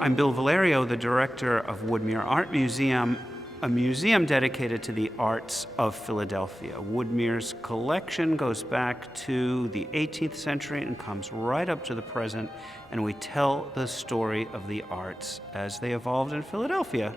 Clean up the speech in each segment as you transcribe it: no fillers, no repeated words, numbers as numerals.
I'm Bill Valerio, the director of Woodmere Art Museum, a museum dedicated to the arts of Philadelphia. Woodmere's collection goes back to the 18th century and comes right up to the present, and we tell the story of the arts as they evolved in Philadelphia.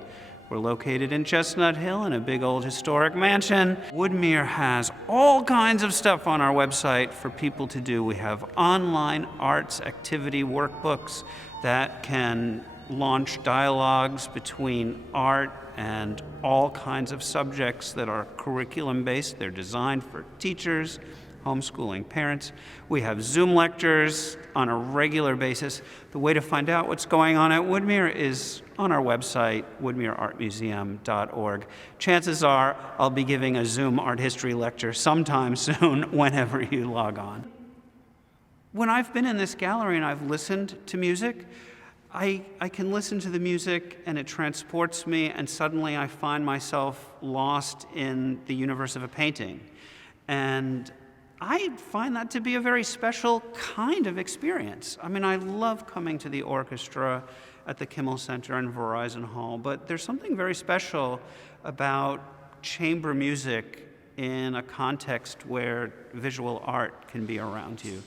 We're located in Chestnut Hill in a big old historic mansion. Woodmere has all kinds of stuff on our website for people to do. We have online arts activity workbooks that can launch dialogues between art and all kinds of subjects that are curriculum-based. They're designed for teachers, homeschooling parents. We have Zoom lectures on a regular basis. The way to find out what's going on at Woodmere is on our website, woodmereartmuseum.org. Chances are I'll be giving a Zoom art history lecture sometime soon, whenever you log on. When I've been in this gallery and I've listened to music, I can listen to the music and it transports me, and suddenly I find myself lost in the universe of a painting. And I find that to be a very special kind of experience. I mean, I love coming to the orchestra at the Kimmel Center and Verizon Hall, but there's something very special about chamber music in a context where visual art can be around you.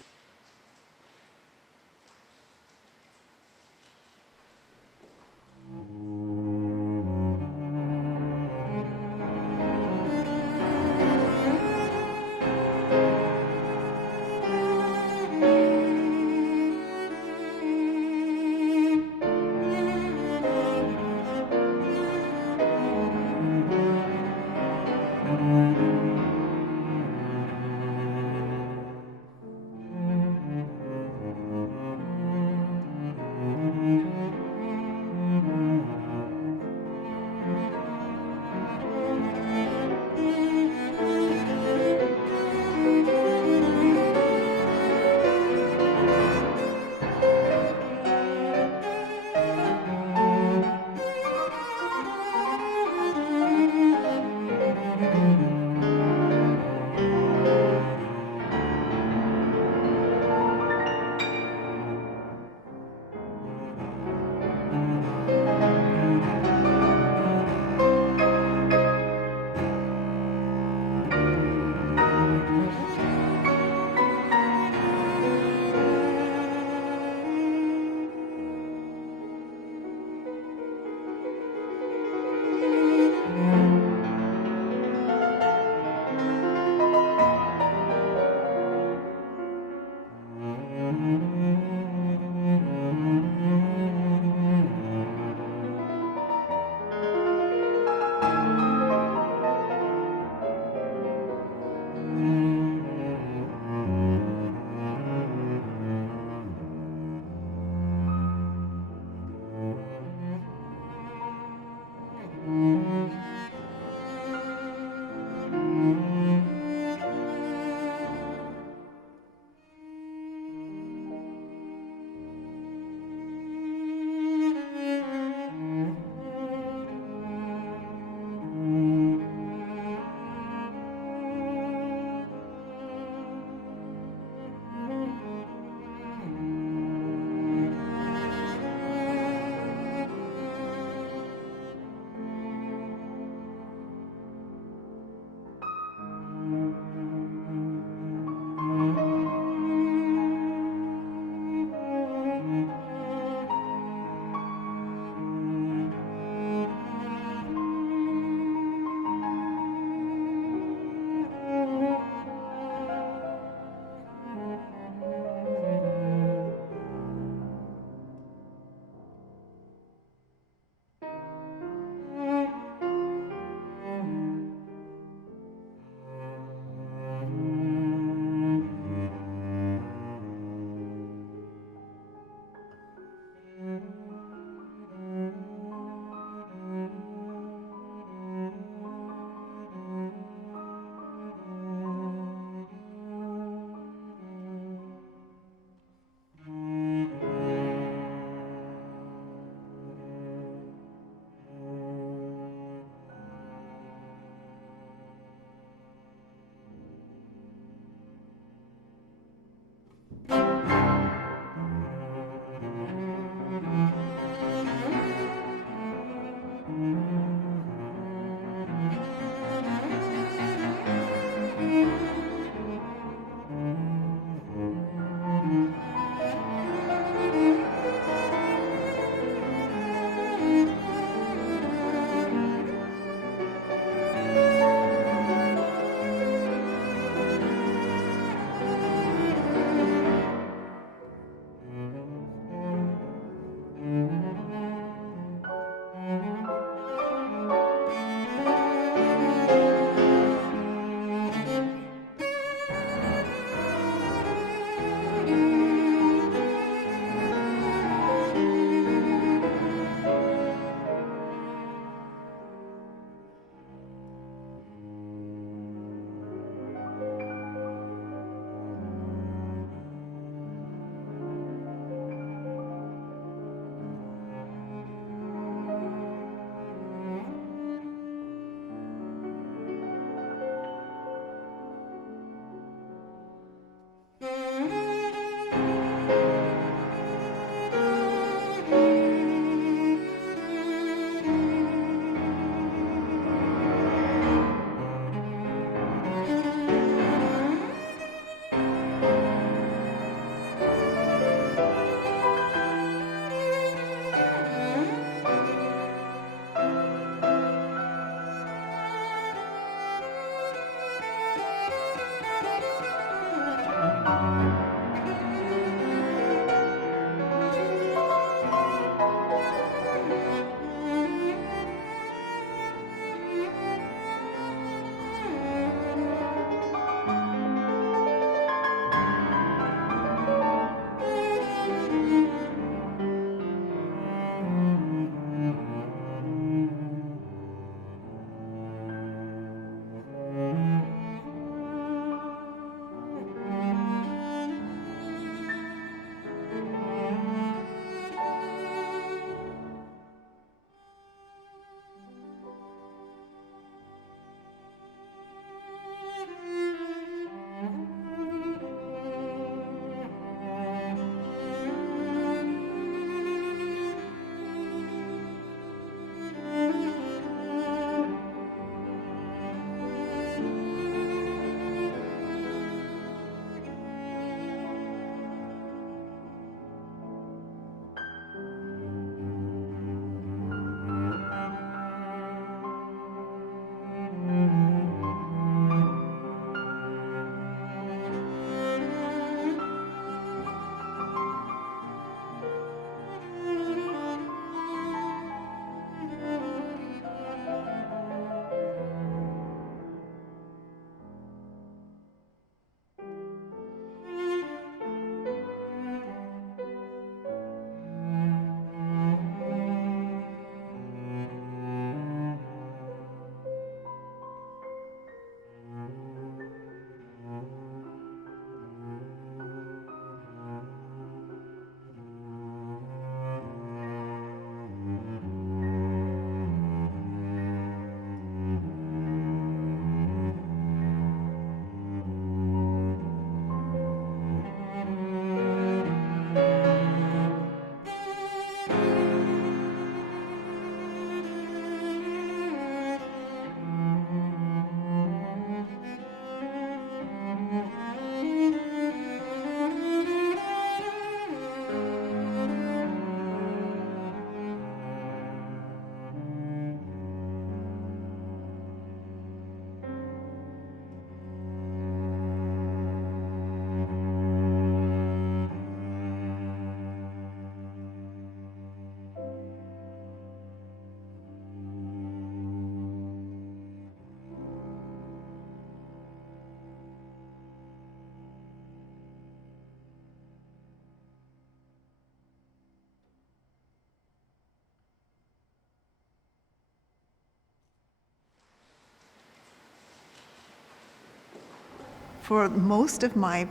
for most of my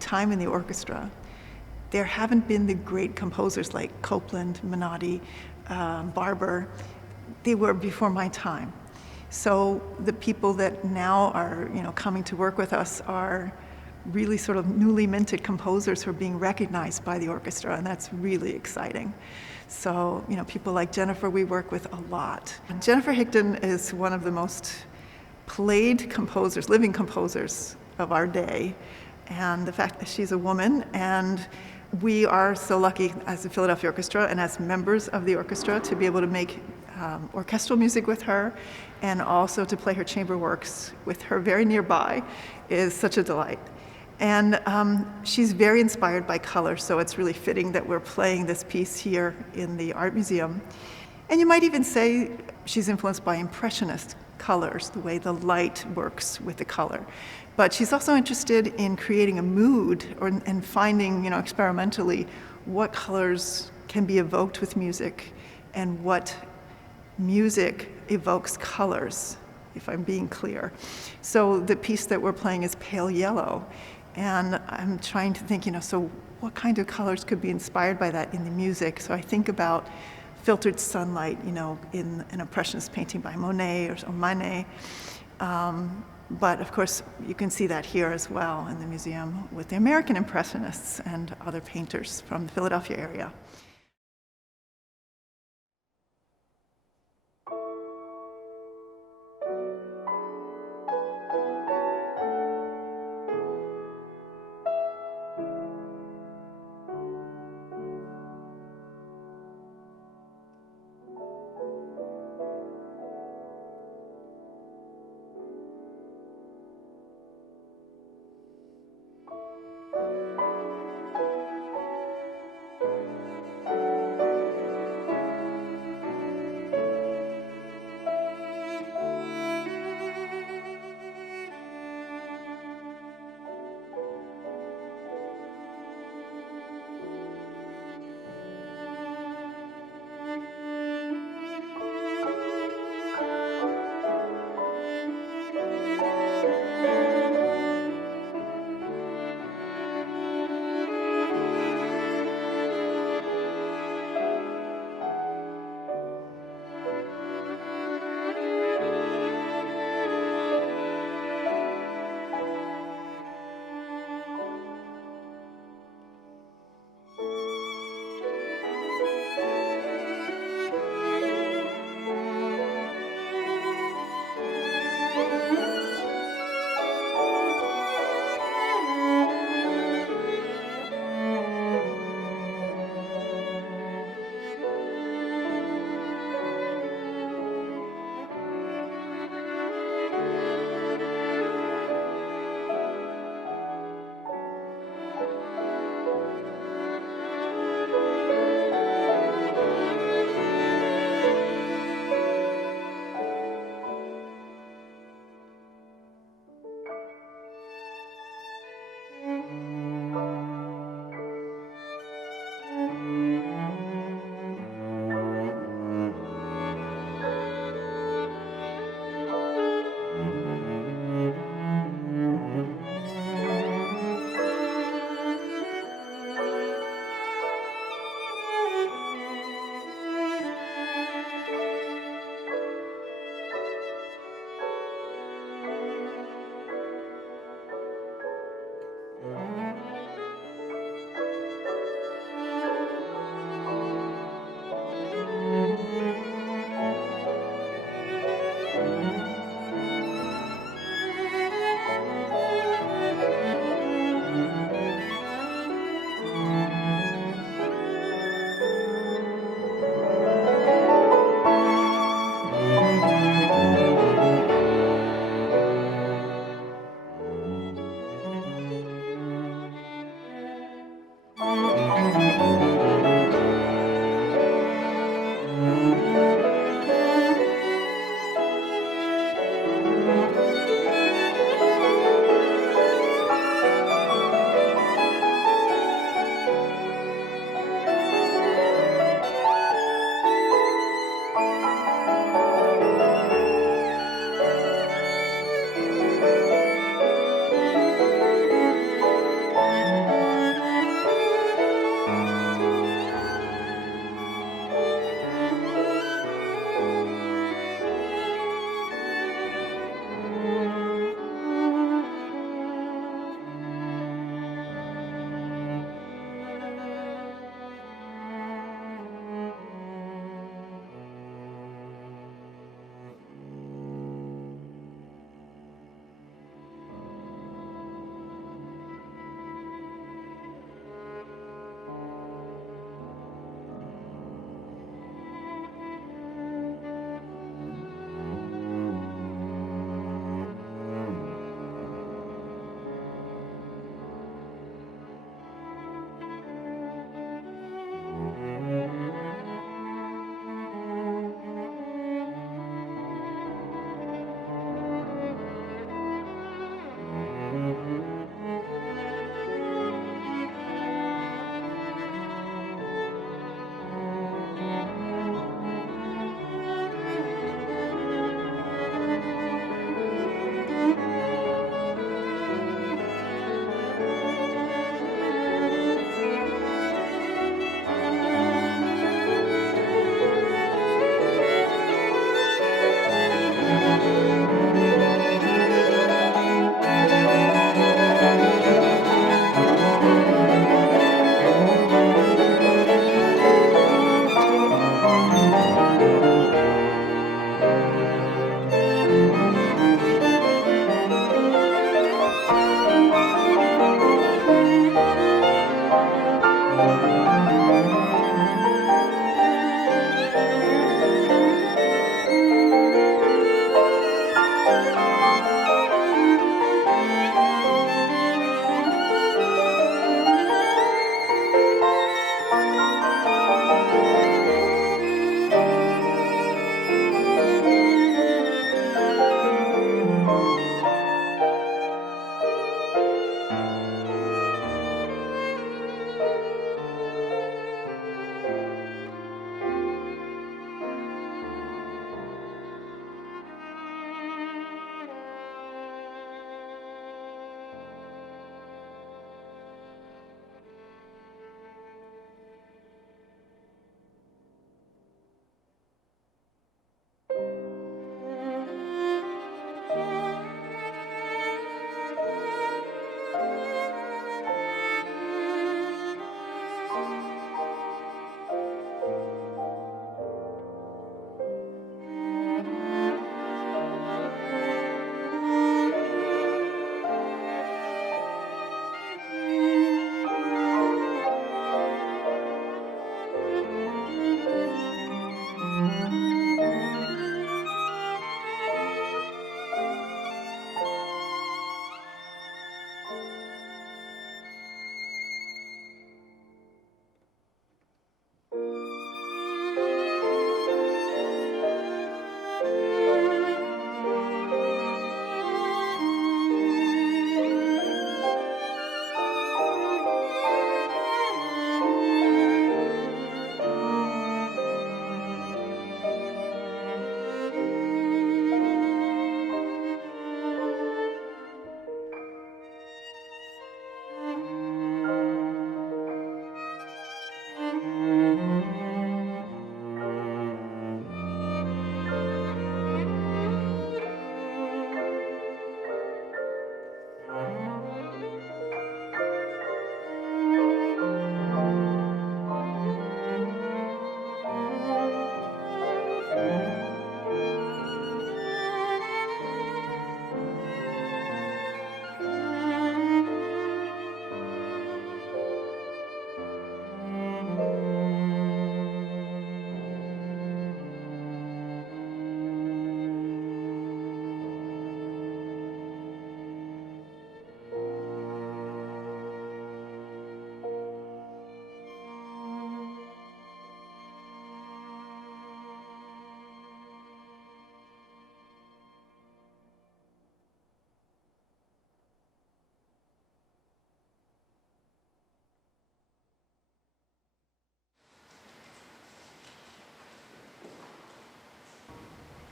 time in the orchestra, there haven't been the great composers like Copland, Menotti, Barber. They were before my time. So the people that now are, coming to work with us are really sort of newly minted composers who are being recognized by the orchestra, and that's really exciting. So, people like Jennifer we work with a lot. Jennifer Higdon is one of the most played composers, living composers of our day, and the fact that she's a woman, and we are so lucky as the Philadelphia Orchestra and as members of the orchestra to be able to make orchestral music with her, and also to play her chamber works with her very nearby is such a delight. And she's very inspired by color, so it's really fitting that we're playing this piece here in the Art Museum. And you might even say she's influenced by Impressionist colors, the way the light works with the color. But she's also interested in creating a mood and finding, experimentally, what colors can be evoked with music and what music evokes colors, if I'm being clear. So the piece that we're playing is Pale Yellow. And I'm trying to think, so what kind of colors could be inspired by that in the music? So I think about filtered sunlight, in an Impressionist painting by Monet or Manet. But of course, you can see that here as well in the museum with the American Impressionists and other painters from the Philadelphia area.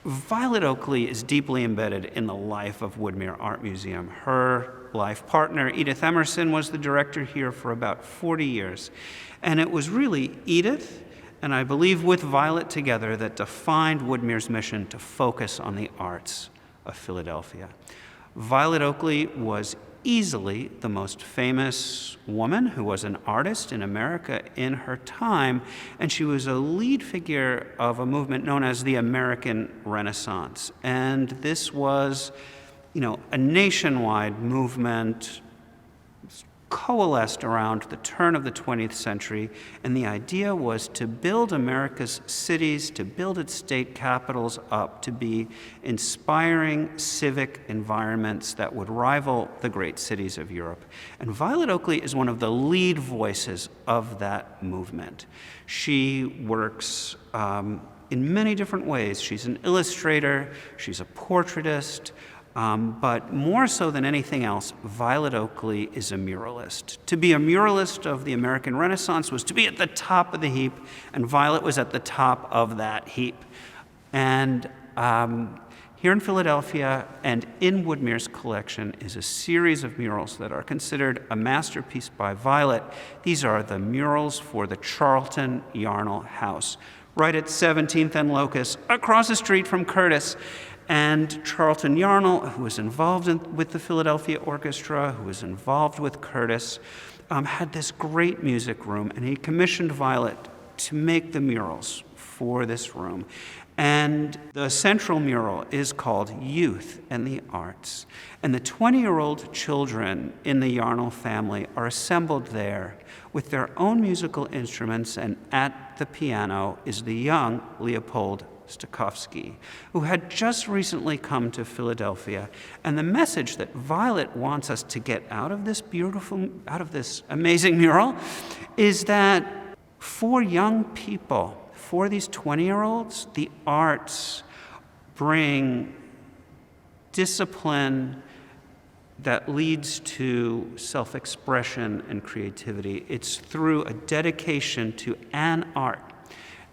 Violet Oakley is deeply embedded in the life of Woodmere Art Museum. Her life partner, Edith Emerson, was the director here for about 40 years. And it was really Edith, and I believe with Violet together, that defined Woodmere's mission to focus on the arts of Philadelphia. Violet Oakley was easily the most famous woman who was an artist in America in her time, and she was a lead figure of a movement known as the American Renaissance. And this was, a nationwide movement coalesced around the turn of the 20th century, and the idea was to build America's cities, to build its state capitals up to be inspiring civic environments that would rival the great cities of Europe. And Violet Oakley is one of the lead voices of that movement. She works in many different ways. She's an illustrator, she's a portraitist, but more so than anything else, Violet Oakley is a muralist. To be a muralist of the American Renaissance was to be at the top of the heap, and Violet was at the top of that heap. And here in Philadelphia and in Woodmere's collection is a series of murals that are considered a masterpiece by Violet. These are the murals for the Charlton Yarnall House, right at 17th and Locust, across the street from Curtis. And Charlton Yarnall, who was involved with the Philadelphia Orchestra, who was involved with Curtis, had this great music room, and he commissioned Violet to make the murals for this room. And the central mural is called Youth and the Arts. And the 20-year-old children in the Yarnall family are assembled there with their own musical instruments, and at the piano is the young Leopold Stokowski, who had just recently come to Philadelphia. And the message that Violet wants us to get out of this amazing mural is that for young people, for these 20-year-olds, the arts bring discipline that leads to self-expression and creativity. It's through a dedication to an art.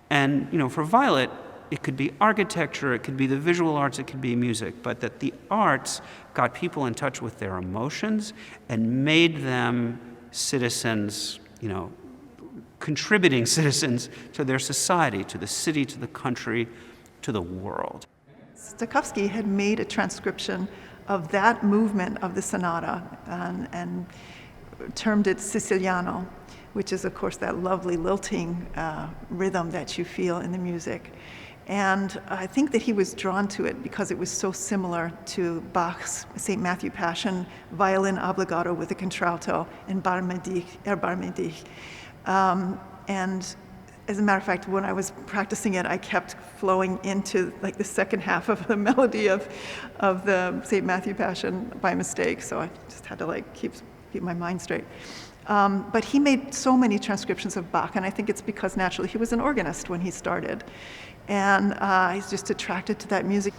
And, for Violet, it could be architecture, it could be the visual arts, it could be music, but that the arts got people in touch with their emotions and made them citizens, contributing citizens to their society, to the city, to the country, to the world. Stokowski had made a transcription of that movement of the sonata and termed it Siciliano, which is, of course, that lovely lilting rhythm that you feel in the music. And I think that he was drawn to it because it was so similar to Bach's St. Matthew Passion, violin obbligato with a contralto, and Barber First. And as a matter of fact, when I was practicing it, I kept flowing into the second half of the melody of the St. Matthew Passion by mistake. So I just had to keep my mind straight. But he made so many transcriptions of Bach, and I think it's because naturally he was an organist when he started. And he's just attracted to that music.